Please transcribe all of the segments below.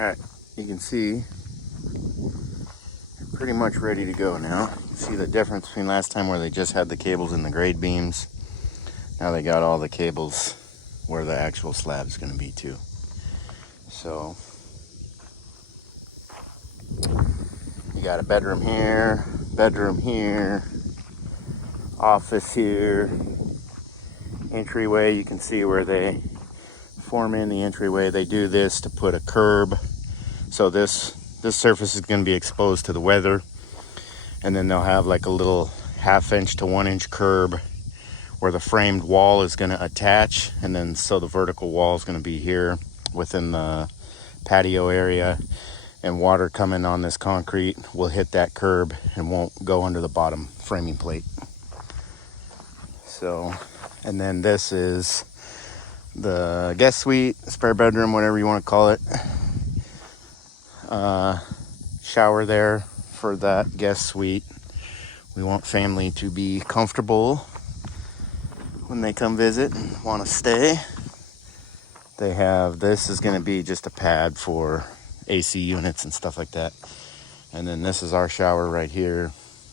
Alright, you can see pretty much ready to go now. You can see the difference between last time where they just had the cables in the grade beams. Now they got all the cables where the actual slab is going to be too. So you got a bedroom here, office here, entryway. You can see where they form in the entryway. They do this to put a curb, so this surface is going to be exposed to the weather, and then they'll have like a little 1/2 inch to 1 inch curb where the framed wall is going to attach, and then so the vertical wall is going to be here within the patio area, and water coming on this concrete will hit that curb and won't go under the bottom framing plate. So, and then this is the guest suite, spare bedroom, whatever you want to call it. Shower there for that guest suite. We want family to be comfortable when they come visit and want to stay. They have, this is going to be just a pad for AC units and stuff like that. And then this is our shower right here.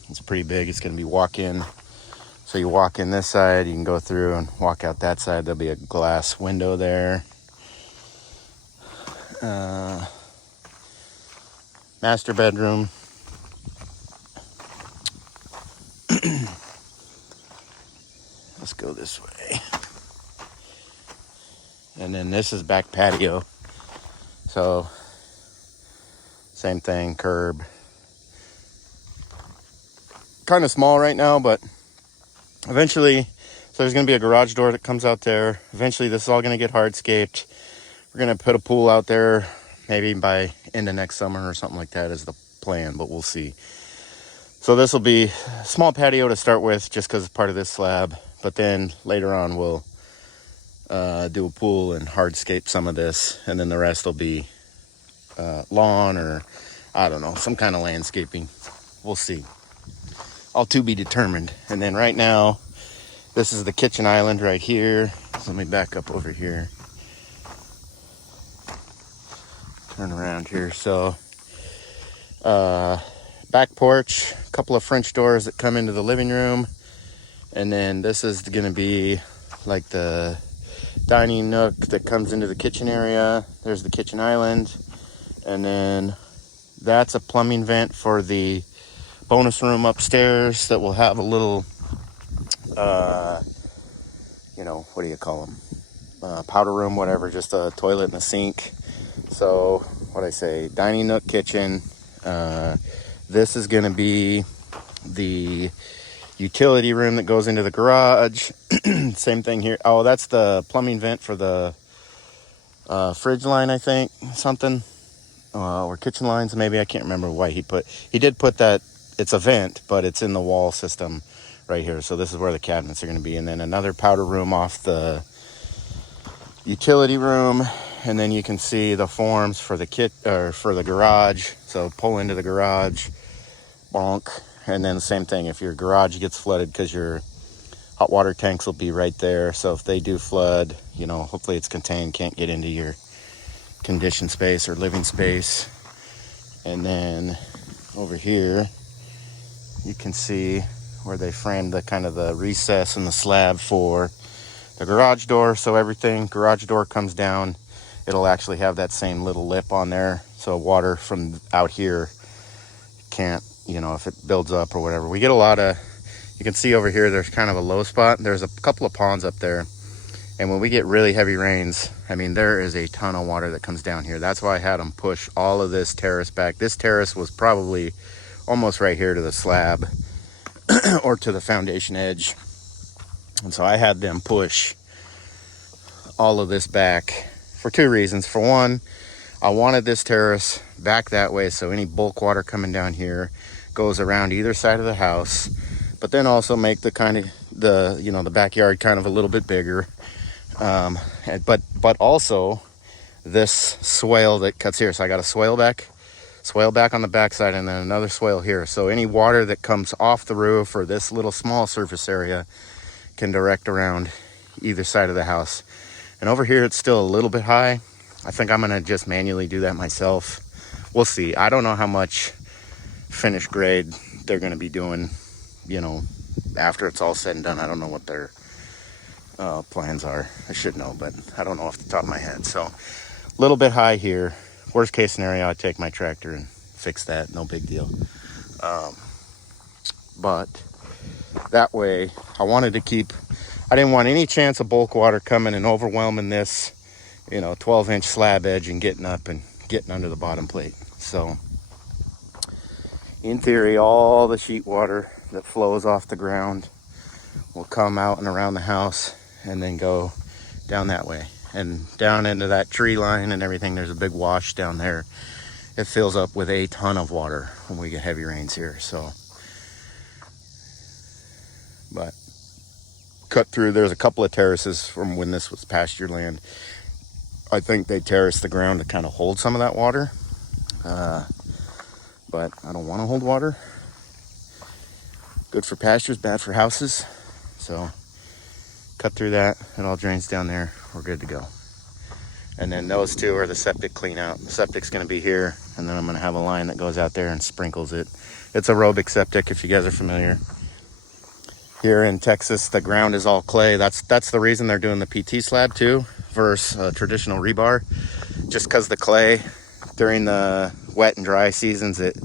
It's pretty big. It's going to be walk-in. So you walk in this side, you can go through and walk out that side. There'll be a glass window there. Master bedroom. Let's go this way. And then this is back patio. So same thing, curb. Kind of small right now, but eventually, so there's going to be a garage door that comes out there. Eventually this is all going to get hardscaped. We're going to put a pool out there maybe by end of next summer or something like that is the plan, but we'll see. So this will be a small patio to start with just because it's part of this slab, but then later on we'll do a pool and hardscape some of this, and then the rest will be lawn or I don't know, some kind of landscaping. We'll see. All to be determined. And then right now, this is the kitchen island right here. So let me back up over here. Turn around here. So back porch, a couple of French doors that come into the living room, and then this is going to be like the dining nook that comes into the kitchen area. There's the kitchen island, and then that's a plumbing vent for the bonus room upstairs that will have a little what do you call them, powder room, whatever, just a toilet and a sink. So what I say, dining nook, kitchen. This is going to be the utility room that goes into the garage. Same thing here. Oh, that's the plumbing vent for the fridge line, I think, something, or kitchen lines maybe. I can't remember why he did put that. It's a vent, but it's in the wall system right here. So this is where the cabinets are going to be, and then another powder room off the utility room. And then you can see the forms for the for the garage. So pull into the garage, bonk. And then the same thing, if your garage gets flooded, because your hot water tanks will be right there. So if they do flood, hopefully it's contained, can't get into your conditioned space or living space. And then over here, you can see where they framed the kind of the recess in the slab for the garage door. So everything, garage door comes down, it'll actually have that same little lip on there. So water from out here can't, if it builds up or whatever. We get a lot of, you can see over here, there's kind of a low spot. There's a couple of ponds up there. And when we get really heavy rains, I mean, there is a ton of water that comes down here. That's why I had them push all of this terrace back. This terrace was probably almost right here to the slab or to the foundation edge. And so I had them push all of this back for two reasons. For one, I wanted this terrace back that way, so any bulk water coming down here goes around either side of the house, but then also make the kind of the backyard kind of a little bit bigger. But also this swale that cuts here. So I got a swale back on the backside, and then another swale here. So any water that comes off the roof or this little small surface area can direct around either side of the house. And over here, it's still a little bit high. I think I'm gonna just manually do that myself. We'll see. I don't know how much finished grade they're gonna be doing, you know, after it's all said and done. I don't know what their plans are. I should know, but I don't know off the top of my head. So a little bit high here. Worst case scenario, I'd take my tractor and fix that. No big deal. But that way, I didn't want any chance of bulk water coming and overwhelming this, 12-inch slab edge and getting up and getting under the bottom plate. So in theory, all the sheet water that flows off the ground will come out and around the house and then go down that way and down into that tree line and everything. There's a big wash down there. It fills up with a ton of water when we get heavy rains here. So, but cut through, there's a couple of terraces from when this was pasture land. I think they terraced the ground to kind of hold some of that water. But I don't want to hold water. Good for pastures, bad for houses. So cut through that, it all drains down there. We're good to go. And then those two are the septic clean out. The septic's gonna be here, and then I'm gonna have a line that goes out there and sprinkles it. It's aerobic septic, if you guys are familiar. Here in Texas, the ground is all clay. That's the reason they're doing the PT slab too, versus traditional rebar. Just because the clay, during the wet and dry seasons, it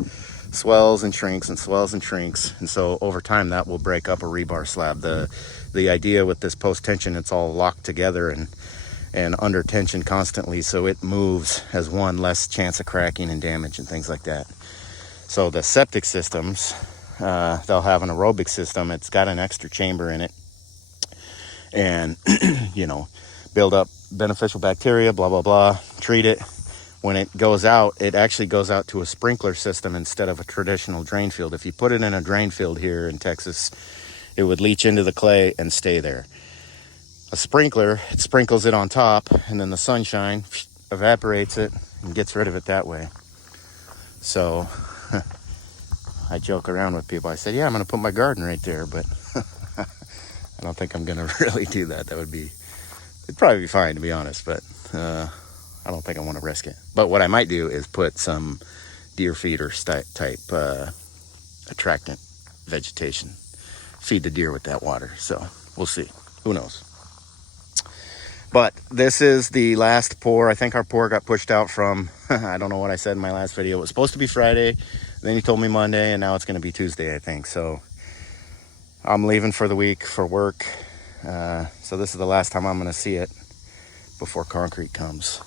swells and shrinks and swells and shrinks. And so over time, that will break up a rebar slab. The idea with this post-tension, it's all locked together and under tension constantly, so it moves, has one less chance of cracking and damage and things like that. So the septic systems, they'll have an aerobic system. It's got an extra chamber in it, and build up beneficial bacteria, blah blah blah, treat it. When it goes out, it actually goes out to a sprinkler system instead of a traditional drain field. If you put it in a drain field here in Texas, it would leach into the clay and stay there. A sprinkler, it sprinkles it on top, and then the sunshine evaporates it and gets rid of it that way. So I joke around with people. I said, yeah, I'm going to put my garden right there, but I don't think I'm going to really do that. It'd probably be fine, to be honest, but I don't think I want to risk it. But what I might do is put some deer feeder type attractant vegetation, feed the deer with that water. So we'll see. Who knows? But this is the last pour. I think our pour got pushed out from, I don't know what I said in my last video. It was supposed to be Friday. Then he told me Monday, and now it's going to be Tuesday, I think. So I'm leaving for the week for work. So this is the last time I'm going to see it before concrete comes.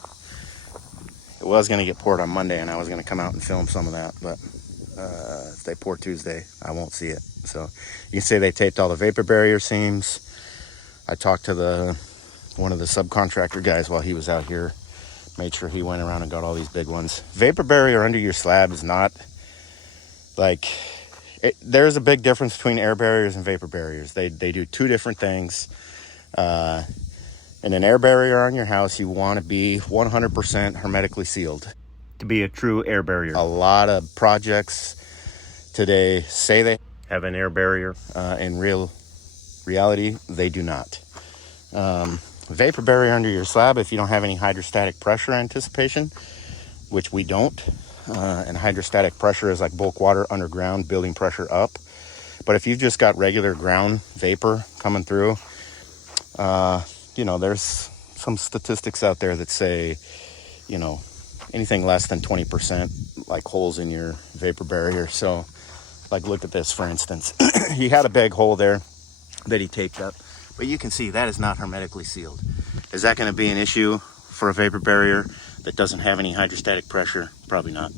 It was going to get poured on Monday, and I was going to come out and film some of that. But if they pour Tuesday, I won't see it. So you can say they taped all the vapor barrier seams. I talked to one of the subcontractor guys while he was out here, made sure he went around and got all these big ones. Vapor barrier under your slab is not like, there's a big difference between air barriers and vapor barriers. They do two different things. In an air barrier on your house, you want to be 100% hermetically sealed to be a true air barrier. A lot of projects today say they have an air barrier. In reality, they do not. Vapor barrier under your slab, if you don't have any hydrostatic pressure anticipation, which we don't, and hydrostatic pressure is like bulk water underground building pressure up. But if you've just got regular ground vapor coming through, there's some statistics out there that say, anything less than 20% like holes in your vapor barrier. So like, look at this, for instance. He had a big hole there that he taped up. But you can see that is not hermetically sealed. Is that going to be an issue for a vapor barrier that doesn't have any hydrostatic pressure? Probably not.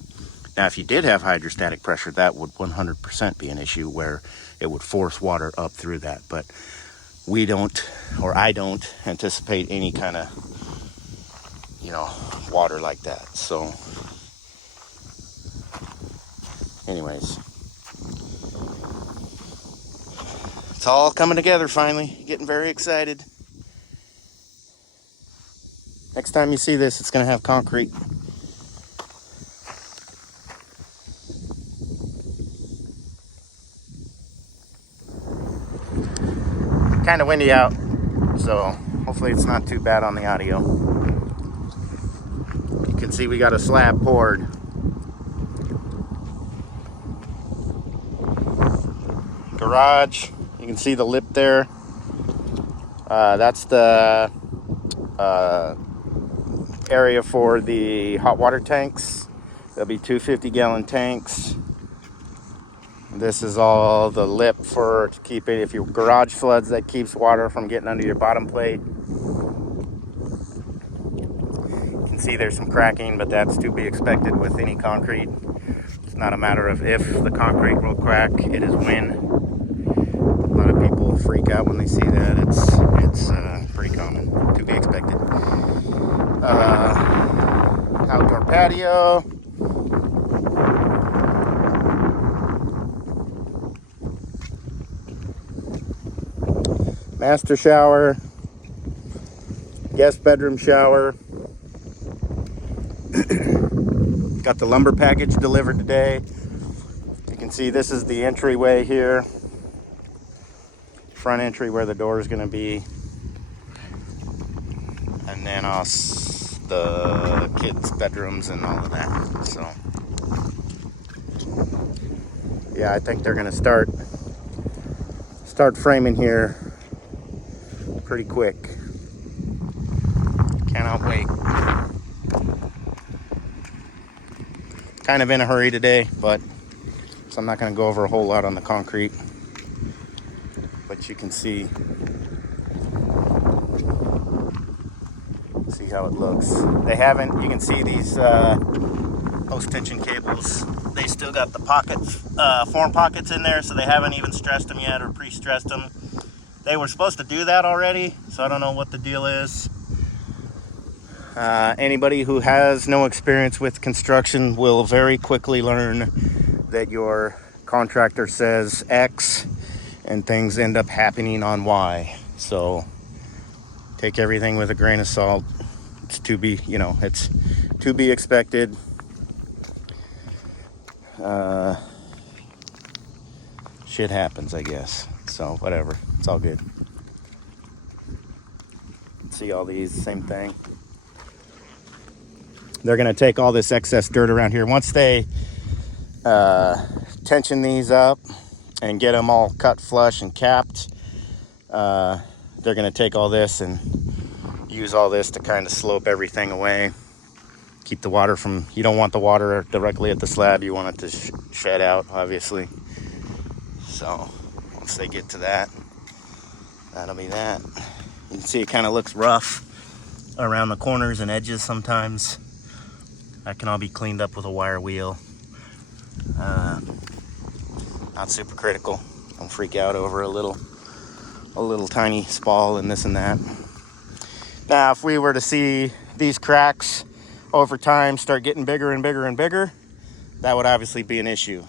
Now, if you did have hydrostatic pressure, that would 100% be an issue where it would force water up through that. But we don't, or I don't anticipate any kind of, water like that. So anyways, it's all coming together finally. Getting very excited. Next time you see this, it's going to have concrete. Kind of windy out, so hopefully it's not too bad on the audio. can see we got a slab poured. Garage, you can see the lip there. That's the area for the hot water tanks. There'll be 250-gallon tanks. This is all the lip for to keep it, if your garage floods, that keeps water from getting under your bottom plate. You can see there's some cracking, but that's to be expected with any concrete. It's not a matter of if the concrete will crack, it is when. A lot of people freak out when they see that. It's pretty common, to be expected. Outdoor patio. Master shower, guest bedroom shower. Got the lumber package delivered today. You can see this is the entryway here. Front entry where the door is going to be. And then the kids' bedrooms and all of that. So, yeah, I think they're going to start framing here pretty quick. Cannot wait. Kind of in a hurry today, so I'm not going to go over a whole lot on the concrete. But you can see how it looks. You can see these post tension cables. They still got the form pockets in there, so they haven't even stressed them yet or pre-stressed them. They were supposed to do that already, so I don't know what the deal is. Anybody who has no experience with construction will very quickly learn that your contractor says X and things end up happening on Y. So take everything with a grain of salt. It's to be expected. Shit happens, I guess. So whatever, it's all good. See all these, same thing. They're gonna take all this excess dirt around here. Once they tension these up and get them all cut flush and capped, they're gonna take all this and use all this to kind of slope everything away. Keep the water you don't want the water directly at the slab. You want it to shed out, obviously. So once they get to that, that'll be that. You can see it kind of looks rough around the corners and edges sometimes. That can all be cleaned up with a wire wheel. Not super critical. Don't freak out over a little tiny spall and this and that. Now, if we were to see these cracks over time start getting bigger and bigger and bigger, that would obviously be an issue.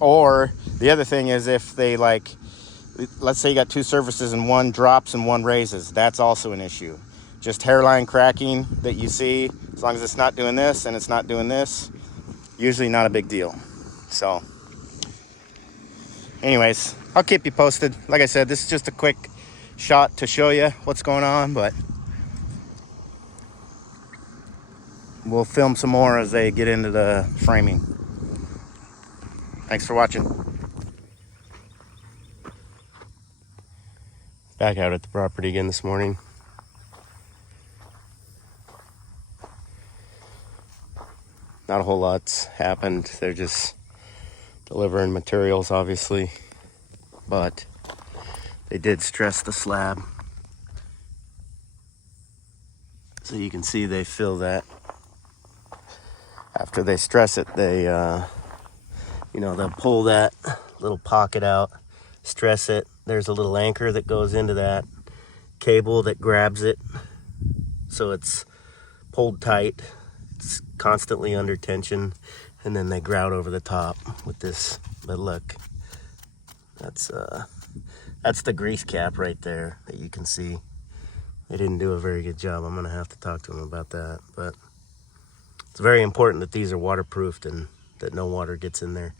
Or the other thing is, if they let's say you got two surfaces and one drops and one raises, that's also an issue. Just hairline cracking that you see, as long as it's not doing this and it's not doing this, usually not a big deal. So anyways, I'll keep you posted. Like I said, this is just a quick shot to show you what's going on, but we'll film some more as they get into the framing. Thanks for watching. Back out at the property again this morning. Not a whole lot's happened. They're just delivering materials, obviously, but they did stress the slab. So you can see they fill that. After they stress it, they they'll pull that little pocket out, stress it. There's a little anchor that goes into that cable that grabs it, so it's pulled tight. It's constantly under tension, and then they grout over the top with this. But look, that's the grease cap right there that you can see. They didn't do a very good job. I'm gonna have to talk to them about that, but it's very important that these are waterproofed and that no water gets in there.